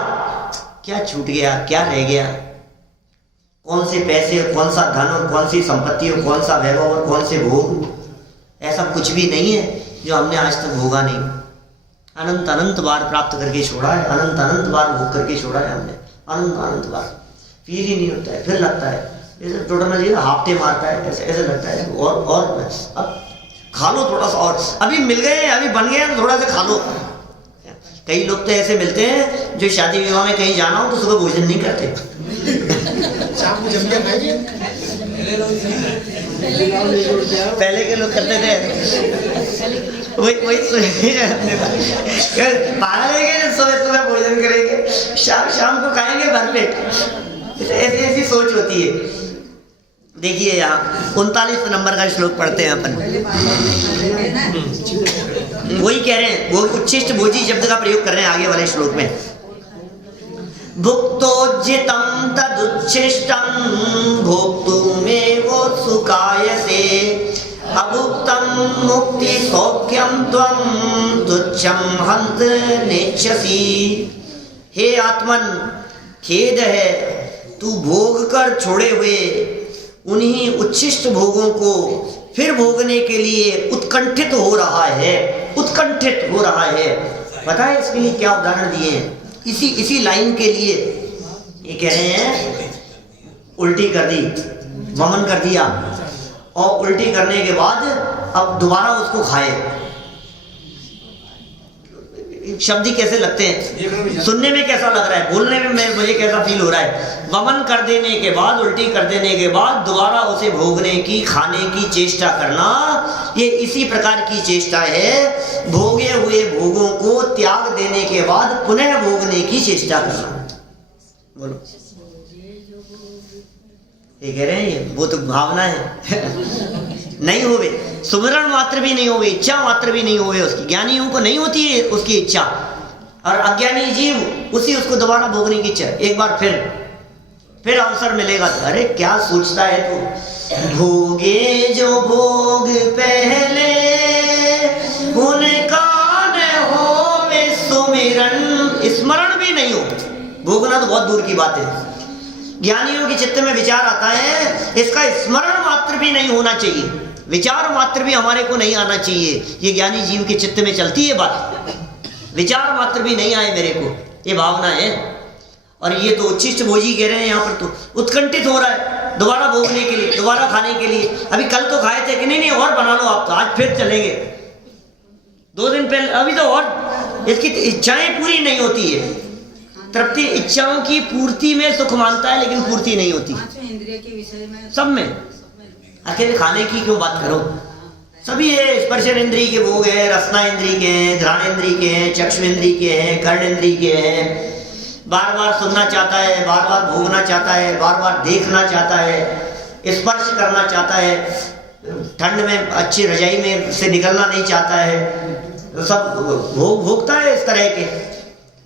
क्या छूट गया, क्या रह गया, कौन से पैसे, कौन सा धन और कौन सी संपत्ति और कौन सा वैभव और कौन से भोग, ऐसा कुछ भी नहीं है जो हमने आज तक भोगा नहीं। अनंत अनंत बार प्राप्त करके छोड़ा है, अनंत अनंत बार भोग करके छोड़ा है हमने, अनंत अनंत बार। फील ही नहीं होता है, फिर लगता है जैसे टोटल जी हाफते मारता है, ऐसे ऐसे लगता है और अब खा लो थोड़ा सा, और अभी मिल गए, अभी बन गए तो थोड़ा सा खा लो। कई लोग तो ऐसे मिलते हैं जो शादी विवाह में कहीं जाना हो तो सुबह भोजन नहीं करते, शाम को जम के खाएंगे। पहले के लोग करते थे। वही सुबह भोजन करेंगे, शाम को खाएंगे भरपेट। ऐसी सोच होती है। देखिए यहाँ 39 नंबर का श्लोक पढ़ते हैं अपन। वही कह रहे हैं, वो उच्छिष्ट भोजी शब्द का प्रयोग कर रहे हैं आगे वाले श्लोक में। भुक्तोज्जितं तदुच्छिष्टं भोक्तुमेवो सुखायसे अभुक्तं मुक्ति सौख्यं त्वं तुच्छं हन्त नेच्छसि। हे आत्मन, खेद है, तू भोग कर छोड़े हुए उन्हीं उच्छिष्ट भोगों को फिर भोगने के लिए उत्कंठित हो रहा है, उत्कंठित हो रहा है। पता है इसके लिए क्या उदाहरण दिए हैं? इसी लाइन के लिए ये कह रहे हैं, उल्टी कर दी, वमन कर दिया, और उल्टी करने के बाद अब दोबारा उसको खाए। शब्द ही कैसे लगते हैं, सुनने में कैसा लग रहा है, बोलने में मुझे कैसा फील हो रहा है। वमन कर देने के बाद, उल्टी कर देने के बाद दोबारा उसे भोगने की, खाने की चेष्टा करना, ये इसी प्रकार की चेष्टा है। भोगे हुए भोगों को त्याग देने के बाद पुनः भोगने की चेष्टा करना। बोलो, ये कह रहे हैं वो तो भावना है। नहीं होवे, सुमिरन मात्र भी नहीं होवे, इच्छा मात्र भी नहीं होवे उसकी। ज्ञानियों को नहीं होती है उसकी इच्छा, और अज्ञानी जीव उसको दोबारा भोगने की इच्छा। एक बार फिर अवसर मिलेगा तो, अरे क्या सोचता है तू, भोगे जो भोग पहले उनका न होवे सुमिरन, स्मरण भी नहीं हो। भोगना तो बहुत दूर की बात है। ज्ञानियों के चित्त में विचार आता है, इसका स्मरण मात्र भी नहीं होना चाहिए, विचार मात्र भी हमारे को नहीं आना चाहिए। ये ज्ञानी जीव के चित्त में चलती है बात, विचार मात्र भी नहीं आए मेरे को, ये भावना है। और ये तो उच्छिष्ट भोजी कह रहे हैं यहाँ पर, तो उत्कंठित हो रहा है दोबारा भोगने के लिए, दोबारा खाने के लिए। अभी कल तो खाए थे कि नहीं और बना लो आप, तो आज फिर चलेंगे। 2 दिन पहले, अभी तो और इसकी इच्छाएं पूरी नहीं होती है। तृप्ति इच्छाओं की पूर्ति में सुख मानता है, लेकिन पूर्ति नहीं होती इंद्रिय के विषय में, सब में। अकेले खाने की क्यों बात करो, सभी है, स्पर्शन इंद्रिय के भोग है, रसना इंद्रिय के हैं, घ्राण इंद्रिय के हैं, चक्षु इंद्रिय के हैं, कर्ण इंद्रिय के हैं। बार बार सुनना चाहता है, बार बार भोगना चाहता है, बार बार देखना चाहता है, स्पर्श करना चाहता है, ठंड में अच्छी रजाई में से निकलना नहीं चाहता है, तो सब भोगता है इस तरह के।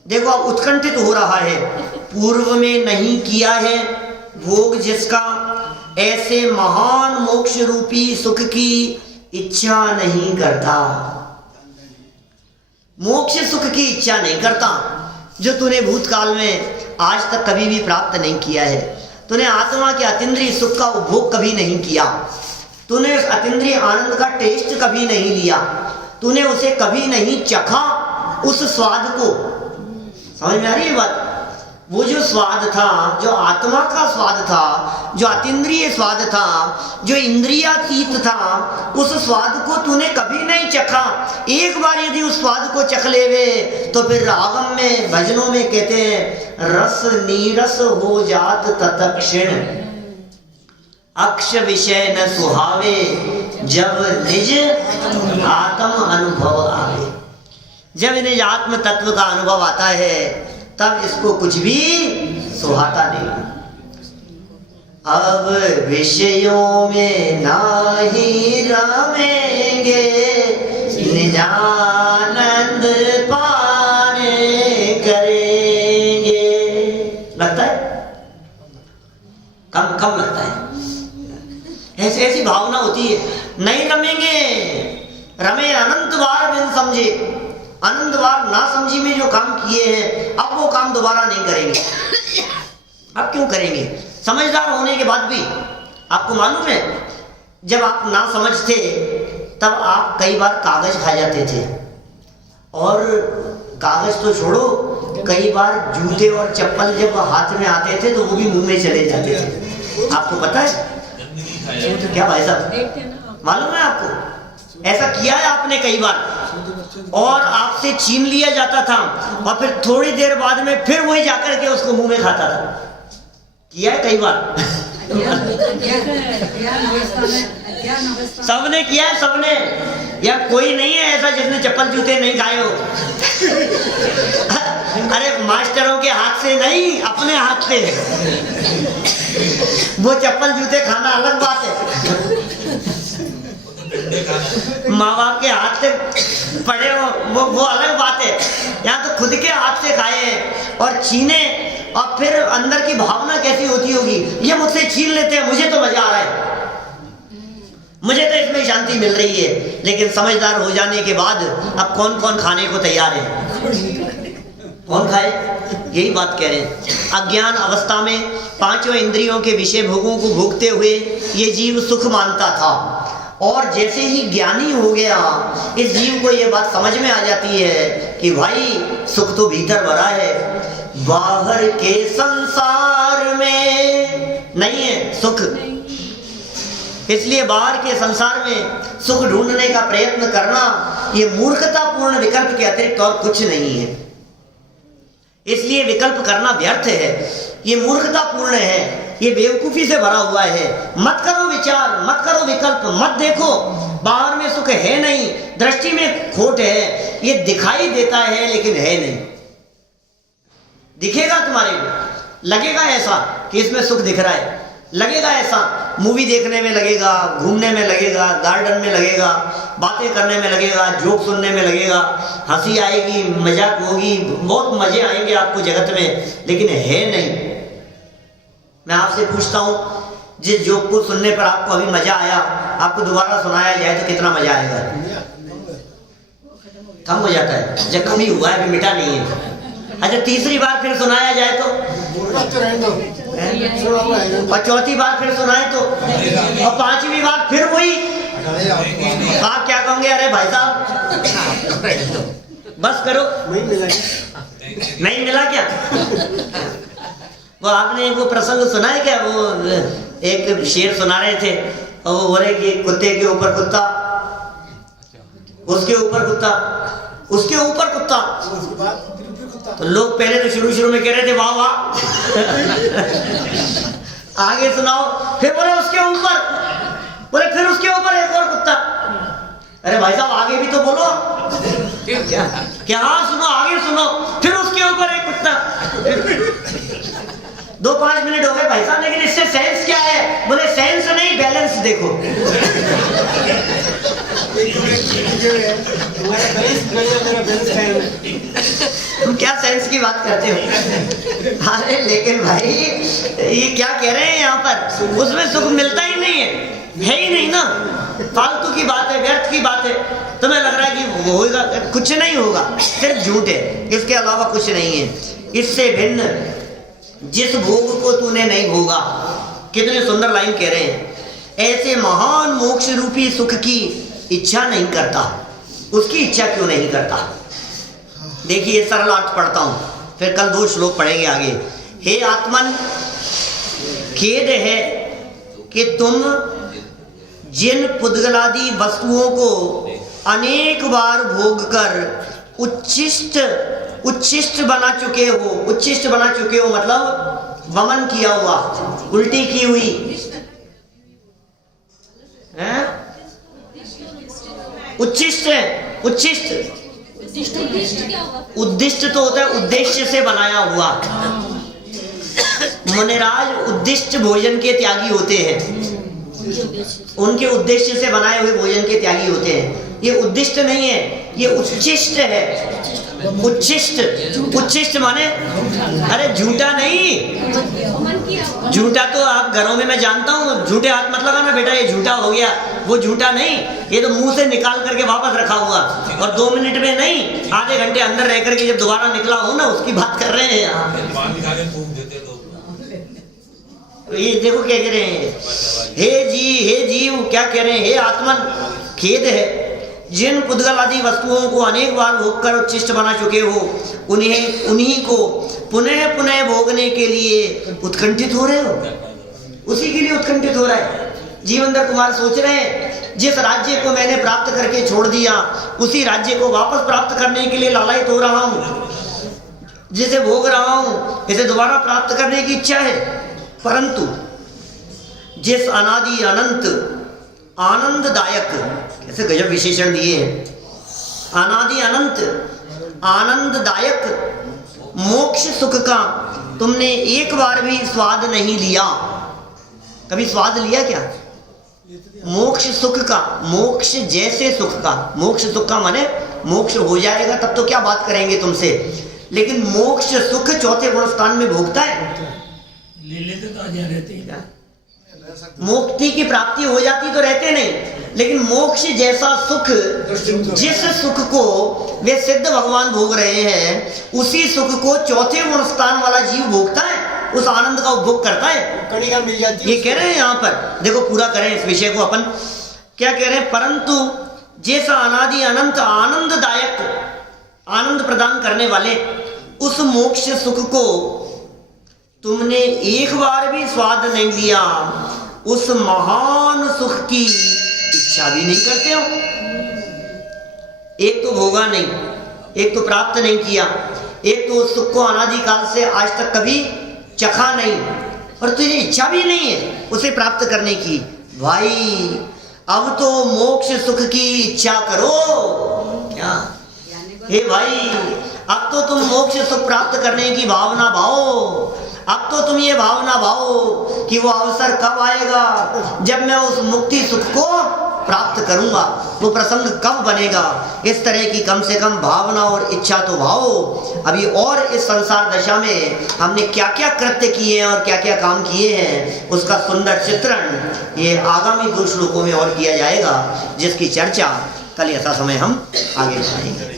देखो अब उत्कंठित हो रहा है, पूर्व में नहीं किया है भोग जिसका, ऐसे महान मोक्ष रूपी सुख की इच्छा नहीं करता, मोक्ष सुख की इच्छा नहीं करता, जो तूने भूतकाल में आज तक कभी भी प्राप्त नहीं किया है। तूने आत्मा के अतीन्द्रिय सुख का उपभोग कभी नहीं किया, तूने उस अतीन्द्रिय आनंद का टेस्ट कभी नहीं लिया, तूने उसे कभी नहीं चखा, उस स्वाद को। समझ में आ रही है बात? वो जो स्वाद था, जो आत्मा का स्वाद था, जो अतीन्द्रिय स्वाद था, जो इंद्रियातीत था, उस स्वाद को तूने कभी नहीं चखा। एक बार यदि उस स्वाद को चख लेवे तो फिर आगम में, भजनों में कहते हैं रस नीरस हो जात तत्क्षण, अक्ष विषय न सुहावे, जब निज आत्म अनुभव आवे। जब निज आत्म तत्व का अनुभव आता है तब इसको कुछ भी सुहाता नहीं। अब विषयों में नाही रमेंगे, निजानंद पाने करेंगे। लगता है कम कम लगता है, ऐसी ऐसी भावना होती है। नहीं रमेंगे, रमे अनंत बार बिन समझे, अनंत बार ना समझी में जो काम किए हैं अब वो काम दोबारा नहीं करेंगे। अब क्यों करेंगे? समझदार होने के बाद भी। आपको मालूम है जब आप ना समझ थे तब आप कई बार कागज खा जाते थे, और कागज तो छोड़ो, कई बार जूते और चप्पल जब हाथ में आते थे तो वो भी मुंह में चले जाते थे। आपको पता है क्या भाई साहब? मालूम है आपको? ऐसा किया है आपने कई बार, और आपसे छीन लिया जाता था और फिर थोड़ी देर बाद में फिर वही जाकर के उसको मुंह में खाता था। किया है कई बार? सबने किया है, सबने। या कोई नहीं है ऐसा जिसने चप्पल जूते नहीं खाए हो? अरे मास्टरों के हाथ से नहीं, अपने हाथ से। वो चप्पल जूते खाना अलग बात है, माँ बाप के हाथ से पड़े हो वो अलग बात है। यहाँ तो खुद के हाथ से खाए और छीने, और फिर अंदर की भावना कैसी होती होगी, ये मुझसे छीन लेते हैं, मुझे तो मजा आ रहा है, मुझे तो इसमें शांति मिल रही है। लेकिन समझदार हो जाने के बाद अब कौन कौन खाने को तैयार है? कौन खाए? यही बात कह रहे हैं। अज्ञान अवस्था में पांचों इंद्रियों के विषय भोगों को भोगते हुए ये जीव सुख मानता था, और जैसे ही ज्ञानी हो गया इस जीव को ये बात समझ में आ जाती है कि भाई सुख तो भीतर भरा है, बाहर के संसार में नहीं है सुख। इसलिए बाहर के संसार में सुख ढूंढने का प्रयत्न करना ये मूर्खतापूर्ण विकल्प के अतिरिक्त और कुछ नहीं है। इसलिए विकल्प करना व्यर्थ है, ये मूर्खतापूर्ण है, ये बेवकूफी से भरा हुआ है। मत करो विचार, मत करो विकल्प, मत देखो बाहर में सुख है नहीं, दृष्टि में खोट है, ये दिखाई देता है लेकिन है नहीं। दिखेगा तुम्हारे को, लगेगा ऐसा कि इसमें सुख दिख रहा है, लगेगा ऐसा मूवी देखने में लगेगा, घूमने में लगेगा, गार्डन में लगेगा, बातें करने में लगेगा, जोक सुनने में लगेगा, हंसी आएगी, मजाक होगी, बहुत मजे आएंगे आपको जगत में, लेकिन है नहीं। मैं आपसे पूछता हूँ, जिस जोक को सुनने पर आपको अभी मजा आया, आपको दोबारा सुनाया जाए तो कितना मजा आएगा? कम हो जाता है, जब कमी हुआ है, अभी मिटा नहीं है। अच्छा तीसरी बार फिर सुनाया जाए तो, और चौथी बार फिर सुनाए तो, और पांचवी बार फिर वही, आप क्या कहोगे? अरे भाई साहब बस करो, नहीं मिला क्या? वो आपने वो प्रसंग सुना है क्या? वो एक शेर सुना रहे थे और वो बोले कि कुत्ते के ऊपर कुत्ता, उसके ऊपर कुत्ता, उसके ऊपर कुत्ता। तो लोग पहले तो शुरू में कह रहे थे वाह वाह आगे सुनाओ, फिर बोले उसके ऊपर, बोले फिर उसके ऊपर एक और कुत्ता। अरे भाई साहब आगे भी तो बोलो क्या हाँ सुनो, आगे सुनो, फिर उसके ऊपर एक कुत्ता। 2-5 मिनट हो गए भाई साहब, लेकिन इससे सेंस क्या है? बोले सेंस नहीं, बैलेंस देखो। तुम क्या सेंस की बात करते हो? अरे लेकिन भाई ये क्या कह रहे हैं यहाँ पर? उसमें सुख मिलता ही नहीं है ही नहीं ना, फालतू की बात है, व्यर्थ की बात है। तुम्हें लग रहा है कि होगा, कुछ नहीं होगा, सिर्फ झूठ है, इसके अलावा कुछ नहीं है। इससे भिन्न जिस भोग को तूने नहीं भोगा, कितने सुंदर लाइन कह रहे हैं, ऐसे महान मोक्ष रूपी सुख की इच्छा नहीं करता। उसकी इच्छा क्यों नहीं करता? देखिए सरल अर्थ पढ़ता हूं, फिर कल 2 श्लोक पढ़ेंगे आगे। हे आत्मन, खेद है कि तुम जिन पुद्गलादि वस्तुओं को अनेक बार भोग कर उच्छिष्ट बना चुके हो। उच्छिष्ट बना चुके हो मतलब वमन किया हुआ, उल्टी की हुई है? उच्छिष्ट है, उच्छिष्ट उद्दिष्ट तो होता है उद्देश्य से बनाया हुआ। मुनिराज उद्दिष्ट भोजन के त्यागी होते हैं, उनके उद्देश्य से बनाए हुए भोजन के त्यागी होते हैं। ये उद्दिष्ट नहीं है, ये उच्छिष्ट है। उच्छिष्ट माने अरे झूठा नहीं, झूठा तो आप घरों में मैं जानता हूँ, झूठे हाथ मत लगाना बेटा, ये झूठा हो गया, वो झूठा नहीं, ये तो मुंह से निकाल करके वापस रखा हुआ, और 2 मिनट में नहीं, आधे घंटे अंदर रह करके जब दोबारा निकला हो ना, उसकी बात कर रहे हैं यहाँ। ये देखो क्या कह रहे हैं, हे जीव क्या कह रहे हैं, हे आत्मन खेद है, जिन पुद्गल आदि वस्तुओं को अनेक बार भोग कर उच्छिष्ट बना चुके हो, उन्हीं को पुनः पुनः भोगने के लिए उत्कंठित हो रहे हो। उसी के लिए उत्कंठित हो रहा है। जीवनधर कुमार सोच रहे हैं, जिस राज्य को मैंने प्राप्त करके छोड़ दिया, उसी राज्य को वापस प्राप्त करने के लिए लालायित हो रहा हूँ, जिसे भोग रहा हूँ, इसे दोबारा प्राप्त करने की इच्छा है। परंतु जिस अनादि अनंत आनंददायक, ऐसे गजब विशेषण दिए हैं, अनादि अनंत आनंददायक मोक्ष सुख का तुमने एक बार भी स्वाद नहीं लिया। कभी स्वाद लिया क्या? मोक्ष सुख का, मोक्ष जैसे सुख का, मोक्ष सुख का माने मोक्ष हो जाएगा तब तो क्या बात करेंगे तुमसे, लेकिन मोक्ष सुख चौथे गुण स्थान में भोगता है। मुक्ति की प्राप्ति हो जाती तो रहते नहीं, लेकिन मोक्ष जैसा सुख, जिस सुख को वे सिद्ध भगवान भोग रहे हैं, उसी सुख को चौथे गुण स्थान वाला जीव भोगता है, उस आनंद का उपभोग करता है। कणिका मिल जाती है। ये कह रहे हैं यहाँ पर, देखो पूरा करें इस विषय को अपन, क्या कह रहे हैं, परंतु जैसा अनादि अनंत आनंददायक, आनंद प्रदान करने वाले उस मोक्ष सुख को तुमने एक बार भी स्वाद नहीं लिया, उस महान सुख की इच्छा भी नहीं करते हो। एक तो भोगा नहीं, एक तो प्राप्त नहीं किया, एक तो उस सुख को अनादि काल से आज तक कभी चखा नहीं, और तुझे इच्छा भी नहीं है उसे प्राप्त करने की। भाई अब तो मोक्ष सुख की इच्छा करो। क्या हे भाई, अब तो तुम मोक्ष सुख प्राप्त करने की भावना भाओ। अब तो तुम ये भावना भाओ कि वो अवसर कब आएगा जब मैं उस मुक्ति सुख को प्राप्त करूंगा, वो प्रसंग कब बनेगा। इस तरह की कम से कम भावना और इच्छा तो भाओ। अभी और इस संसार दशा में हमने क्या क्या कृत्य किए हैं और क्या क्या काम किए हैं, उसका सुंदर चित्रण ये आगामी 2 श्लोकों में और किया जाएगा, जिसकी चर्चा कल यथा समय हम आगे बढ़ाएंगे।